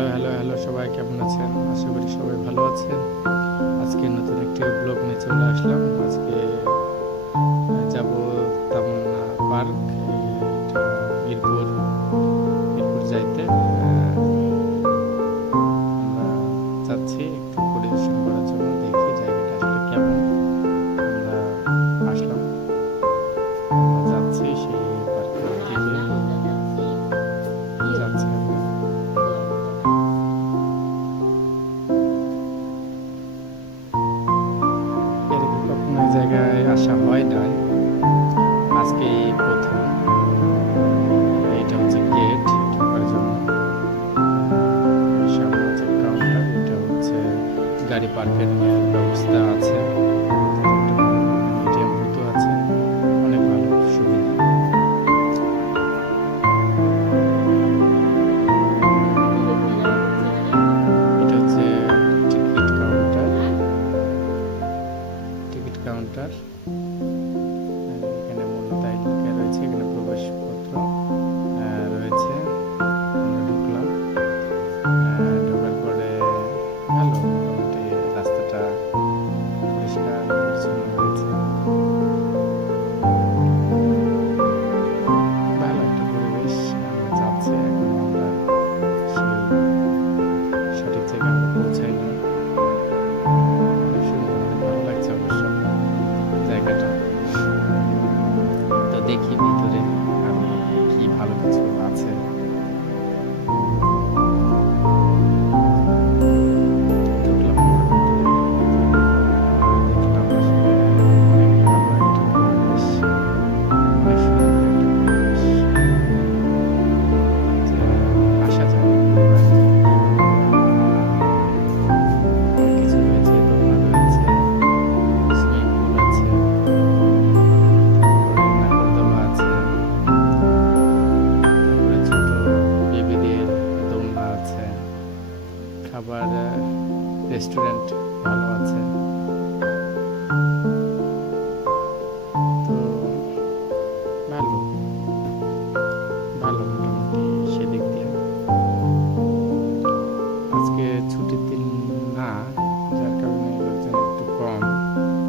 Hello hello hello সবাই কেমন আছেন? আশা করি সবাই ভালো আছেন। আজকে নতুন একটি ব্লগ নিয়ে চলে আসলাম। আজকে যাব তামান্না পার্ক, এটা মিরপুর মিরপুর যাইতে আমরা যাচ্ছি একটু পরিদর্শন করার জন্য। দেখি জায়গাটা আসলে কেমন। আমরা আসলাম, আমরা যাচ্ছি সেই পার্কের দিকে যাচ্ছি আমরা। এর আগে কখনো এই জায়গায় আসা হয় নাই, আজকে এই প্রথম। এটা হচ্ছে গেট ঢোকার জন্য। সামনে হচ্ছে কাউন্টার, এটা হচ্ছে গাড়ি পার্কের ব্যবস্থা আছে, এটিএম বুথও আছে, অনেক ভালো সুবিধা। এটা হচ্ছে টিকিট কাউন্টার, টিকিট কাউন্টার। এখানে মূল্য তাই লেখা রয়েছে, এখানে প্রবেশপত্র রয়েছে। আমরা ঢুকলাম, ঢোকার পরে ভালো, মোটামুটি রাস্তাটা পরিষ্কার পরিচ্ছন্ন রয়েছে, ভালো একটা পরিবেশ। আমরা যাচ্ছি, এখন আমরা সেই সঠিক জায়গায় আমরা পৌঁছাই না। অনেক সুন্দর, অনেক ভালো লাগছে অবশ্য জায়গাটা। তো দেখি ভিতরে আরো কি ভালো কিছু আছে। ঢুকলাম আমরা ভিতরে, দেখলাম আসলে অনেক ভালো একটা পরিবেশ, অনেক সুন্দর একটা পরিবেশ। যে আসা যায় পরিবার নিয়ে, অনেক কিছু রয়েছে, দোলনা রয়েছে, সুইমিং পুল আছে, তারপরে নাগরদোলা আছে, তারপরে ছোট বেবিদের দোলনা আছে, খাবার রেস্টুরেন্ট ভালো আছে। তো ভালো, ভালো মোটামুটি সেদিক দিয়ে। আজকে ছুটির দিন না, যার কারণে লোকজন একটু কম,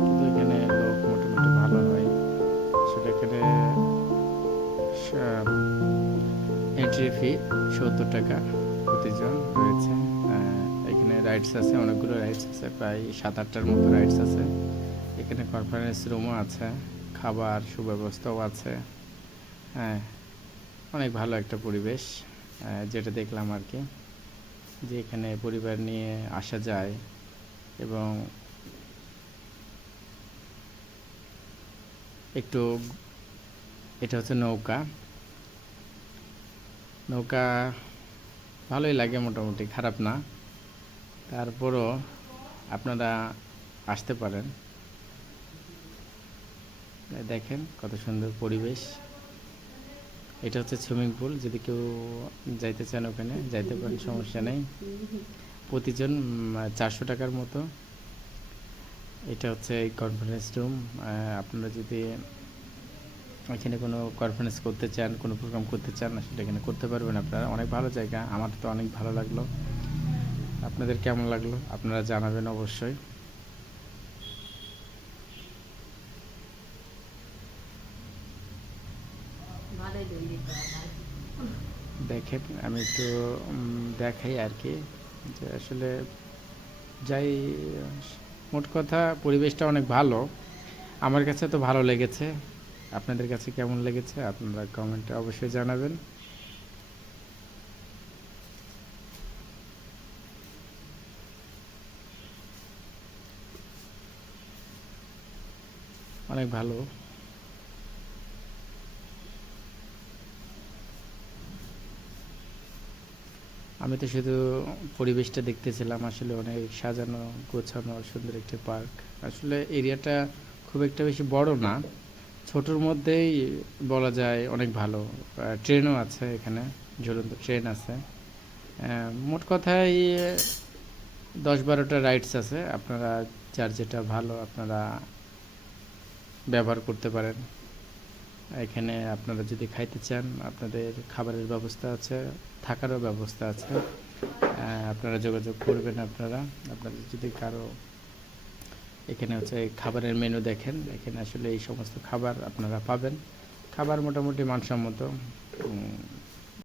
কিন্তু এখানে লোক মোটামুটি ভালো হয়। আসলে এখানে এন্ট্রি ফি 70 টাকা প্রতিজন রয়েছে। এখানে রাইডস আছে, অনেকগুলো রাইডস আছে, প্রায় 7-8টার মতো রাইডস আছে। এখানে কনফারেন্স রুমও আছে, খাবার সুব্যবস্থাও আছে। হ্যাঁ, অনেক ভালো একটা পরিবেশ, যেটা দেখলাম আর কি, যে এখানে পরিবার নিয়ে আসা যায়। এবং একটু, এটা হচ্ছে নৌকা, নৌকা ভালোই লাগে, মোটামুটি খারাপ না। তারপরও আপনারা আসতে পারেন। দেখেন কত সুন্দর পরিবেশ। এটা হচ্ছে সুইমিং পুল, যদি কেউ যাইতে চান ওখানে যাইতে পারেন, সমস্যা নেই। প্রতিজন 400 টাকার মতো। এটা হচ্ছে এই কনফারেন্স রুম। আপনারা যদি এখানে কোনো কনফারেন্স করতে চান, কোনো প্রোগ্রাম করতে চান, আসলে এখানে করতে পারবেন আপনারা। অনেক ভালো জায়গা, আমার তো অনেক ভালো লাগলো। আপনাদের কেমন লাগলো আপনারা জানাবেন অবশ্যই। দেখেন আমি একটু দেখাই আর কি, যে আসলে যাই, মোট কথা পরিবেশটা অনেক ভালো। আমার কাছে তো ভালো লেগেছে, আপনাদের কাছে কেমন লেগেছে আপনারা কমেন্টে অবশ্যই জানাবেন। অনেক ভালো। আমি তো শুধু পরিবেশটা দেখতেছিলাম, আসলে অনেক সাজানো গোছানো সুন্দর একটি পার্ক। আসলে এরিয়াটা খুব একটা বেশি বড় না, ছোটোর মধ্যেই বলা যায় অনেক ভালো। ট্রেনও আছে এখানে, ঝুলন্ত ট্রেন আছে। মোট কথায় 10-12টা রাইডস আছে, আপনারা যার যেটা ভালো আপনারা ব্যবহার করতে পারেন। এখানে আপনারা যদি খাইতে চান, আপনাদের খাবারের ব্যবস্থা আছে, থাকারও ব্যবস্থা আছে। আপনারা যোগাযোগ করবেন। আপনাদের যদি কারো এখানে হচ্ছে খাবারের মেনু দেখেন, এখানে আসলে এই সমস্ত খাবার আপনারা পাবেন। খাবার মোটামুটি মানসম্মত।